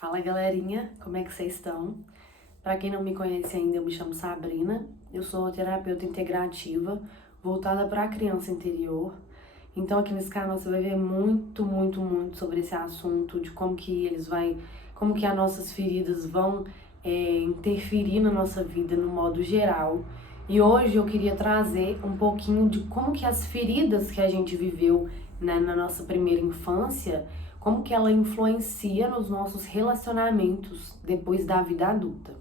Fala galerinha, como é que vocês estão? Para quem não me conhece ainda, eu me chamo Sabrina, eu sou terapeuta integrativa voltada para a criança interior. Então aqui nesse canal você vai ver muito sobre esse assunto, de como que as nossas feridas vão interferir na nossa vida no modo geral. E hoje eu queria trazer um pouquinho de como que as feridas que a gente viveu, né, na nossa primeira infância, como que ela influencia nos nossos relacionamentos depois da vida adulta,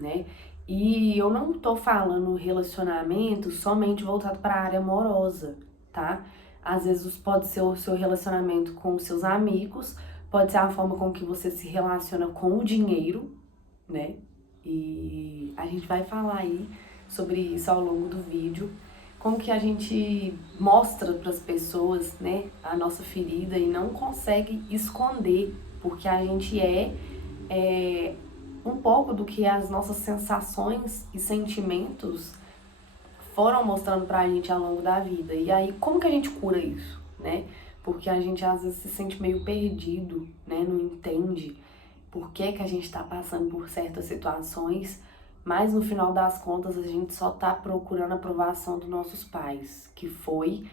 né? E eu não tô falando relacionamento somente voltado para a área amorosa, tá? Às vezes pode ser o seu relacionamento com os seus amigos, pode ser a forma com que você se relaciona com o dinheiro, né? E a gente vai falar aí sobre isso ao longo do vídeo, como que a gente mostra para as pessoas, né, a nossa ferida e não consegue esconder, porque a gente é um pouco do que as nossas sensações e sentimentos foram mostrando pra gente ao longo da vida. E aí, como que a gente cura isso, né? Porque a gente às vezes se sente meio perdido, né? Não entende por que que a gente tá passando por certas situações, mas no final das contas a gente só tá procurando a aprovação dos nossos pais, que foi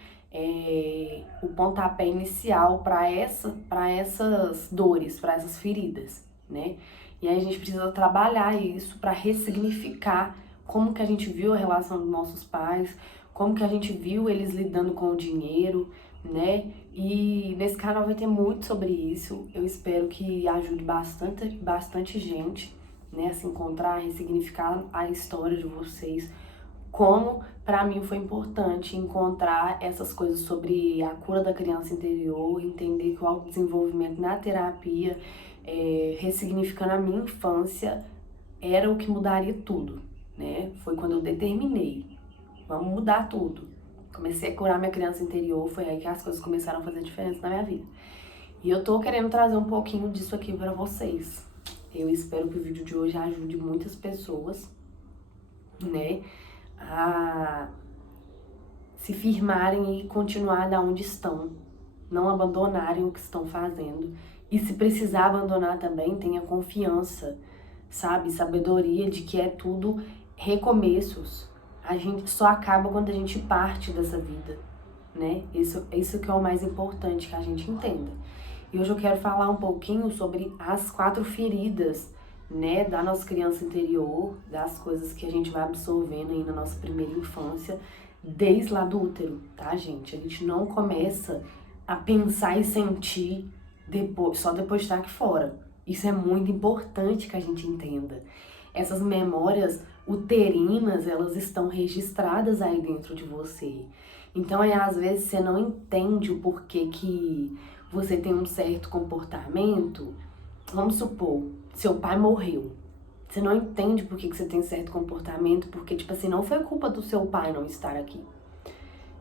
o pontapé inicial para essas dores, para essas feridas, né? E aí a gente precisa trabalhar isso para ressignificar como que a gente viu a relação dos nossos pais, como que a gente viu eles lidando com o dinheiro, né? E nesse canal vai ter muito sobre isso. Eu espero que ajude bastante gente, né, a se encontrar, a ressignificar a história de vocês. Como para mim foi importante encontrar essas coisas sobre a cura da criança interior, entender que o autodesenvolvimento na terapia, ressignificando a minha infância, era o que mudaria tudo, né? Foi quando eu determinei, vamos mudar tudo. Comecei a curar minha criança interior, foi aí que as coisas começaram a fazer diferença na minha vida. E eu tô querendo trazer um pouquinho disso aqui pra vocês. Eu espero que o vídeo de hoje ajude muitas pessoas, né, a se firmarem e continuar da onde estão, não abandonarem o que estão fazendo. E se precisar abandonar também, tenha confiança, sabe, sabedoria de que é tudo recomeços. A gente só acaba quando a gente parte dessa vida, né? Isso que é o mais importante que a gente entenda. E hoje eu quero falar um pouquinho sobre as 4 feridas, né, da nossa criança interior, das coisas que a gente vai absorvendo aí na nossa primeira infância, desde lá do útero, tá, gente? A gente não começa a pensar e sentir só depois de estar aqui fora. Isso é muito importante que a gente entenda. Essas memórias uterinas, elas estão registradas aí dentro de você. Então, às vezes, você não entende o porquê que você tem um certo comportamento. Vamos supor, seu pai morreu. Você não entende por que você tem certo comportamento, porque, tipo assim, não foi culpa do seu pai não estar aqui.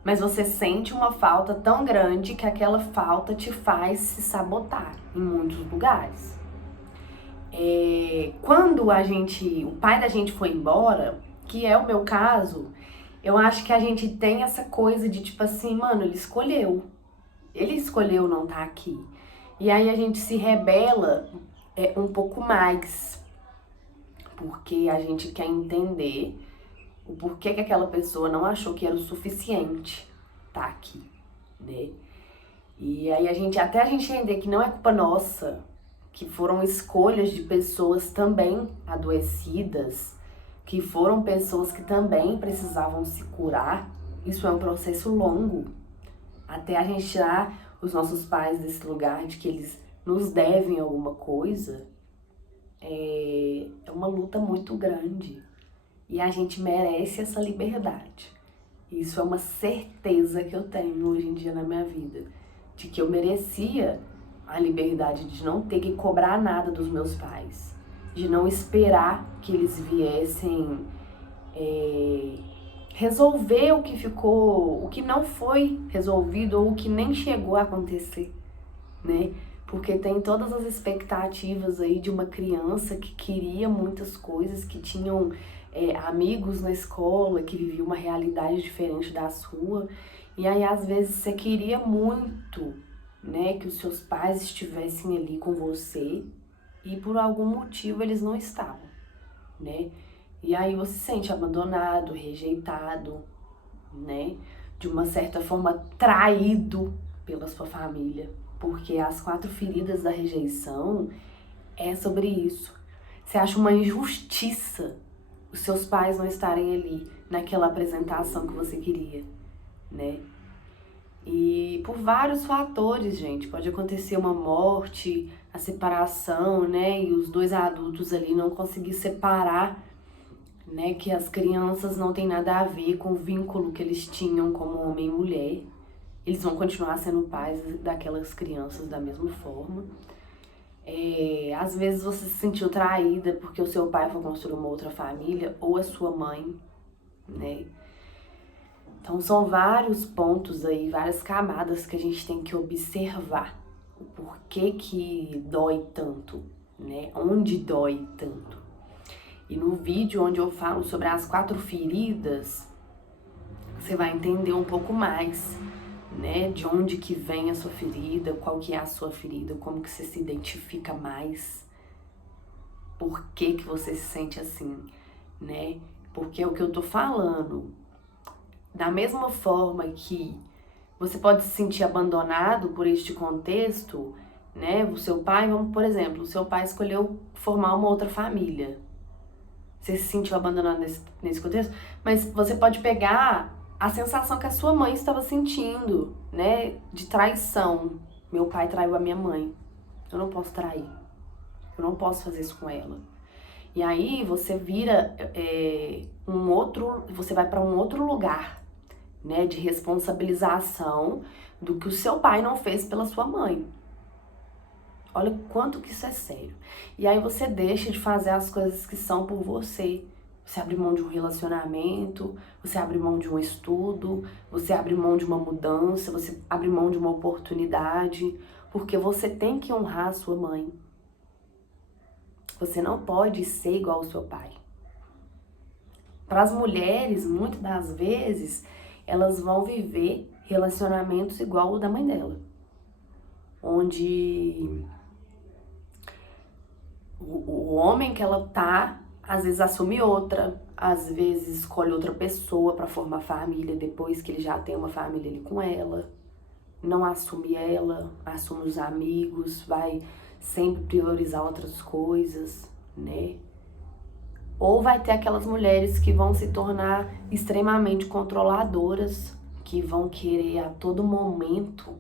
Mas você sente uma falta tão grande que aquela falta te faz se sabotar em muitos lugares. Quando o pai da gente foi embora, que é o meu caso, eu acho que a gente tem essa coisa de tipo assim, mano, ele escolheu não estar aqui. E aí a gente se rebela um pouco mais, porque a gente quer entender o porquê que aquela pessoa não achou que era o suficiente estar aqui, né? E aí até a gente entender que não é culpa nossa, que foram escolhas de pessoas também adoecidas, que foram pessoas que também precisavam se curar. Isso é um processo longo, até a gente tirar os nossos pais desse lugar de que eles nos devem alguma coisa. É uma luta muito grande e a gente merece essa liberdade. Isso é uma certeza que eu tenho hoje em dia na minha vida, de que eu merecia a liberdade de não ter que cobrar nada dos meus pais, de não esperar que eles viessem resolver o que não foi resolvido ou o que nem chegou a acontecer, né? Porque tem todas as expectativas aí de uma criança que queria muitas coisas, que tinham amigos na escola, que viviam uma realidade diferente da sua. E aí, às vezes, você queria muito, né, que os seus pais estivessem ali com você, e por algum motivo eles não estavam, né? E aí você se sente abandonado, rejeitado, né? De uma certa forma traído pela sua família, porque as 4 feridas da rejeição é sobre isso. Você acha uma injustiça os seus pais não estarem ali naquela apresentação que você queria, né? E por vários fatores, gente, pode acontecer uma morte, a separação, né? E os 2 adultos ali não conseguir separar, né? Que as crianças não têm nada a ver com o vínculo que eles tinham como homem e mulher. Eles vão continuar sendo pais daquelas crianças da mesma forma. Às vezes você se sentiu traída porque o seu pai foi construir uma outra família, ou a sua mãe, né? Então são vários pontos aí, várias camadas que a gente tem que observar. O porquê que dói tanto, né? Onde dói tanto. E no vídeo onde eu falo sobre as 4 feridas, você vai entender um pouco mais, né? De onde que vem a sua ferida, qual que é a sua ferida, como que você se identifica mais, por que que você se sente assim, né? Porque é o que eu tô falando. Da mesma forma que você pode se sentir abandonado por este contexto, né? O seu pai, por exemplo, o seu pai escolheu formar uma outra família. Você se sentiu abandonado nesse contexto, mas você pode pegar a sensação que a sua mãe estava sentindo, né? De traição. Meu pai traiu a minha mãe. Eu não posso trair. Eu não posso fazer isso com ela. E aí você vira você vai para um outro lugar, né? De responsabilização do que o seu pai não fez pela sua mãe. Olha quanto que isso é sério. E aí você deixa de fazer as coisas que são por você. Você abre mão de um relacionamento, você abre mão de um estudo, você abre mão de uma mudança, você abre mão de uma oportunidade, porque você tem que honrar a sua mãe. Você não pode ser igual ao seu pai. Para as mulheres, muitas das vezes, elas vão viver relacionamentos igual o da mãe dela. Onde o homem que ela tá, às vezes assume outra, às vezes escolhe outra pessoa para formar família depois que ele já tem uma família ali com ela. Não assume ela, assume os amigos, vai sempre priorizar outras coisas, né? Ou vai ter aquelas mulheres que vão se tornar extremamente controladoras, que vão querer a todo momento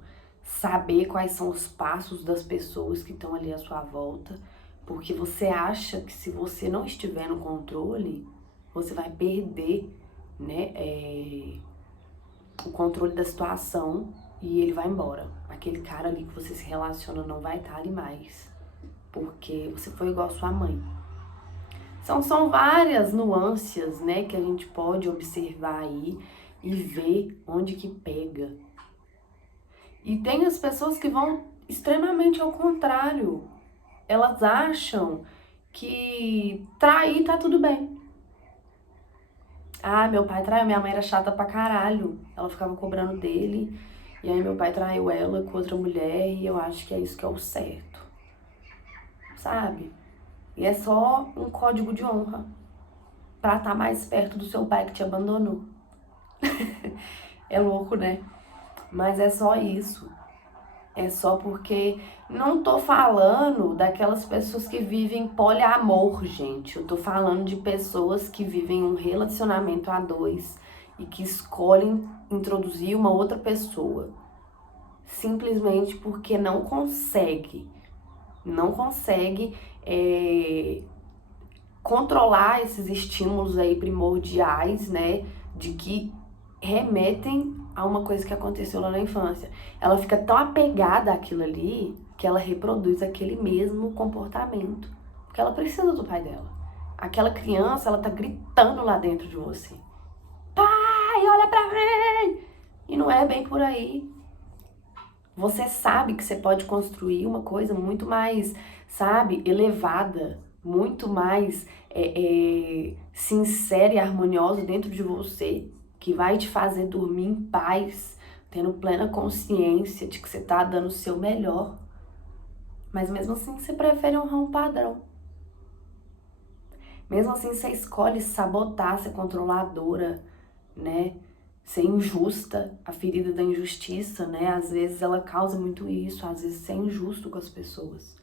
saber quais são os passos das pessoas que estão ali à sua volta, porque você acha que se você não estiver no controle, você vai perder, né, o controle da situação e ele vai embora. Aquele cara ali que você se relaciona não vai estar ali mais, porque você foi igual a sua mãe. São várias nuances, né, que a gente pode observar aí e ver onde que pega. E tem as pessoas que vão extremamente ao contrário. Elas acham que trair tá tudo bem. Ah, meu pai traiu, minha mãe era chata pra caralho. Ela ficava cobrando dele. E aí meu pai traiu ela com outra mulher e eu acho que é isso que é o certo. Sabe? E é só um código de honra pra estar mais perto do seu pai que te abandonou. É louco, né? Mas é só isso. É só porque não tô falando daquelas pessoas que vivem poliamor, gente. Eu tô falando de pessoas que vivem um relacionamento a 2 e que escolhem introduzir uma outra pessoa. Simplesmente porque não consegue controlar esses estímulos aí primordiais, né? De que remetem a uma coisa que aconteceu lá na infância. Ela fica tão apegada àquilo ali que ela reproduz aquele mesmo comportamento. Porque ela precisa do pai dela. Aquela criança, ela tá gritando lá dentro de você. Pai, olha pra mim! E não é bem por aí. Você sabe que você pode construir uma coisa muito mais, sabe, elevada, muito mais sincera e harmoniosa dentro de você, que vai te fazer dormir em paz, tendo plena consciência de que você tá dando o seu melhor. Mas mesmo assim você prefere honrar um padrão. Mesmo assim você escolhe sabotar, ser controladora, né? Ser injusta, a ferida da injustiça, né? Às vezes ela causa muito isso, às vezes ser injusto com as pessoas.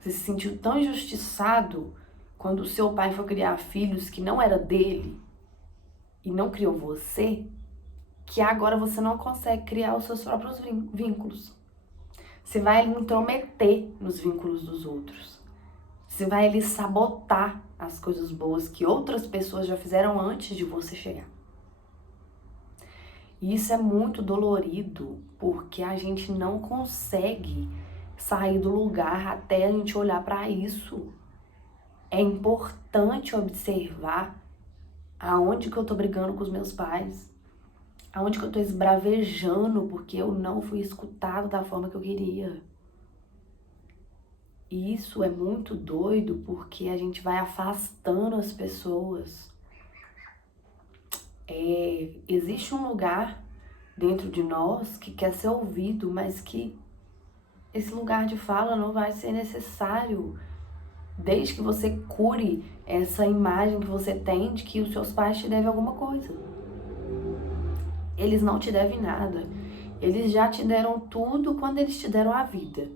Você se sentiu tão injustiçado quando o seu pai foi criar filhos que não era dele e não criou você, que agora você não consegue criar os seus próprios vínculos. Você vai intrometer nos vínculos dos outros. Você vai ali sabotar as coisas boas que outras pessoas já fizeram antes de você chegar. E isso é muito dolorido, porque a gente não consegue sair do lugar até a gente olhar para isso. É importante observar aonde que eu tô brigando com os meus pais, aonde que eu tô esbravejando porque eu não fui escutado da forma que eu queria. E isso é muito doido porque a gente vai afastando as pessoas. Existe um lugar dentro de nós que quer ser ouvido, mas que esse lugar de fala não vai ser necessário desde que você cure essa imagem que você tem de que os seus pais te devem alguma coisa. Eles não te devem nada. Eles já te deram tudo quando eles te deram a vida.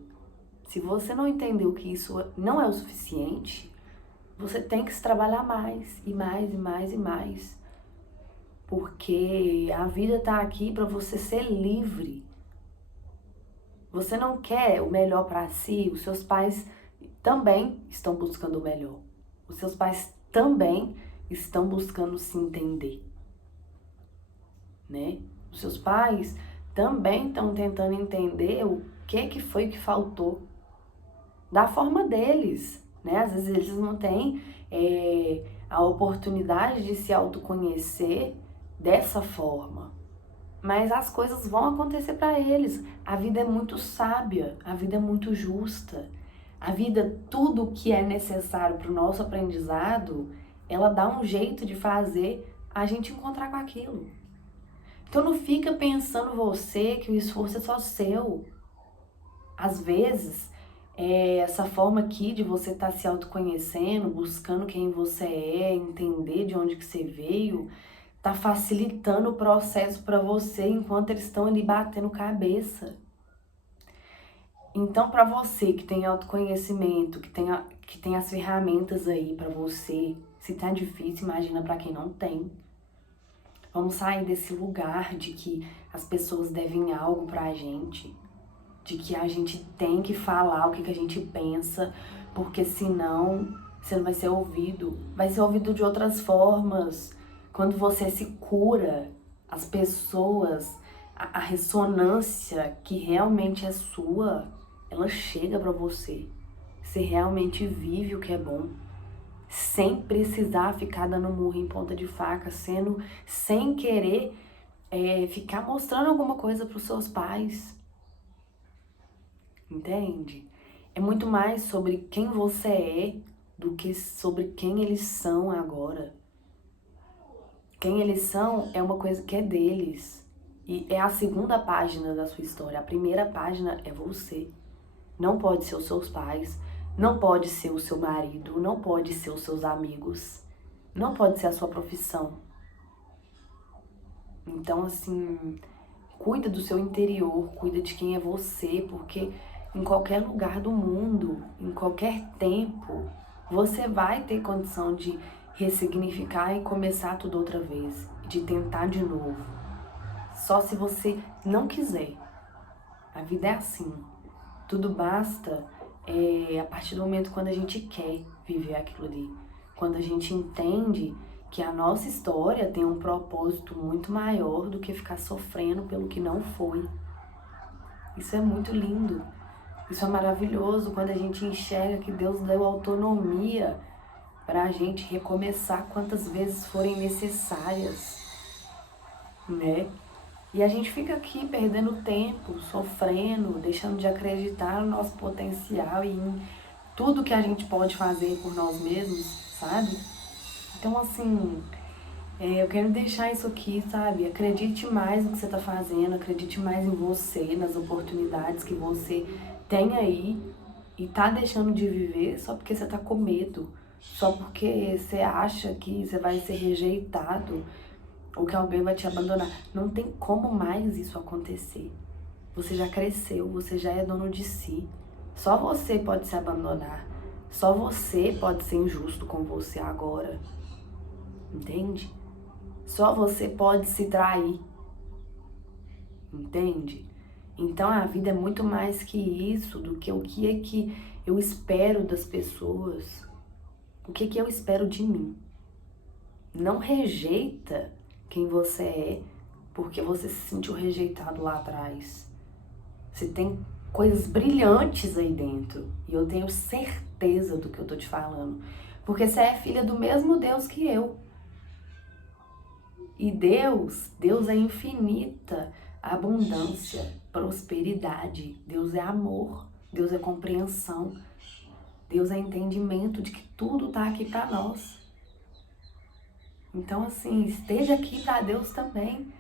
Se você não entendeu que isso não é o suficiente, você tem que se trabalhar mais, e mais, e mais, e mais. Porque a vida tá aqui para você ser livre. Você não quer o melhor para si, os seus pais também estão buscando o melhor. Os seus pais também estão buscando se entender, né? Os seus pais também estão tentando entender o que foi que faltou da forma deles, né? Às vezes eles não têm a oportunidade de se autoconhecer dessa forma. Mas as coisas vão acontecer para eles. A vida é muito sábia, a vida é muito justa. A vida, tudo que é necessário para o nosso aprendizado, ela dá um jeito de fazer a gente encontrar com aquilo. Então não fica pensando você que o esforço é só seu. Às vezes, essa forma aqui de você estar se autoconhecendo, buscando quem você é, entender de onde que você veio, tá facilitando o processo para você enquanto eles estão ali batendo cabeça. Então, para você que tem autoconhecimento, que tem as ferramentas aí para você, se tá difícil, imagina para quem não tem. Vamos sair desse lugar de que as pessoas devem algo pra gente, de que a gente tem que falar o que a gente pensa, porque senão você não vai ser ouvido. Vai ser ouvido de outras formas. Quando você se cura, as pessoas, a ressonância que realmente é sua, ela chega pra você. Você realmente vive o que é bom, sem precisar ficar dando murro em ponta de faca, sem querer ficar mostrando alguma coisa pros seus pais. Entende? É muito mais sobre quem você é do que sobre quem eles são agora. Quem eles são é uma coisa que é deles. E é a segunda página da sua história. A primeira página é você. Não pode ser os seus pais, não pode ser o seu marido, não pode ser os seus amigos, não pode ser a sua profissão. Então, assim, cuida do seu interior, cuida de quem é você, porque em qualquer lugar do mundo, em qualquer tempo, você vai ter condição de ressignificar e começar tudo outra vez, de tentar de novo. Só se você não quiser. A vida é assim. Tudo basta a partir do momento quando a gente quer viver aquilo ali. Quando a gente entende que a nossa história tem um propósito muito maior do que ficar sofrendo pelo que não foi. Isso é muito lindo. Isso é maravilhoso quando a gente enxerga que Deus deu autonomia para a gente recomeçar quantas vezes forem necessárias, né? E a gente fica aqui perdendo tempo, sofrendo, deixando de acreditar no nosso potencial e em tudo que a gente pode fazer por nós mesmos, sabe? Então, assim, eu quero deixar isso aqui, sabe? Acredite mais no que você tá fazendo, acredite mais em você, nas oportunidades que você tem aí e tá deixando de viver só porque você tá com medo, só porque você acha que você vai ser rejeitado ou que alguém vai te abandonar. Não tem como mais isso acontecer. Você já cresceu, você já é dono de si. Só você pode se abandonar. Só você pode ser injusto com você agora. Entende? Só você pode se trair. Entende? Então a vida é muito mais que isso, do que o que é que eu espero das pessoas. O que é que eu espero de mim. Não rejeita quem você é porque você se sentiu rejeitado lá atrás. Você tem coisas brilhantes aí dentro. E eu tenho certeza do que eu tô te falando. Porque você é filha do mesmo Deus que eu. E Deus é infinita abundância, prosperidade. Deus é amor, Deus é compreensão. Deus é entendimento de que tudo tá aqui para nós. Então, assim, esteja aqui para Deus também,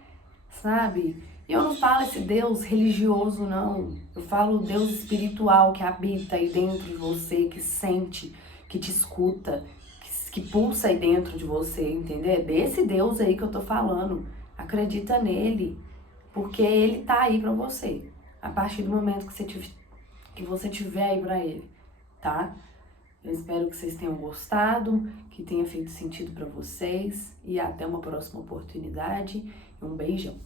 sabe? Eu não falo esse Deus religioso, não. Eu falo o Deus espiritual que habita aí dentro de você, que sente, que te escuta, que pulsa aí dentro de você, entendeu? É desse Deus aí que eu tô falando. Acredita nele, porque ele tá aí pra você. A partir do momento que você tiver aí pra ele, tá? Eu espero que vocês tenham gostado, que tenha feito sentido pra vocês e até uma próxima oportunidade. Um beijão.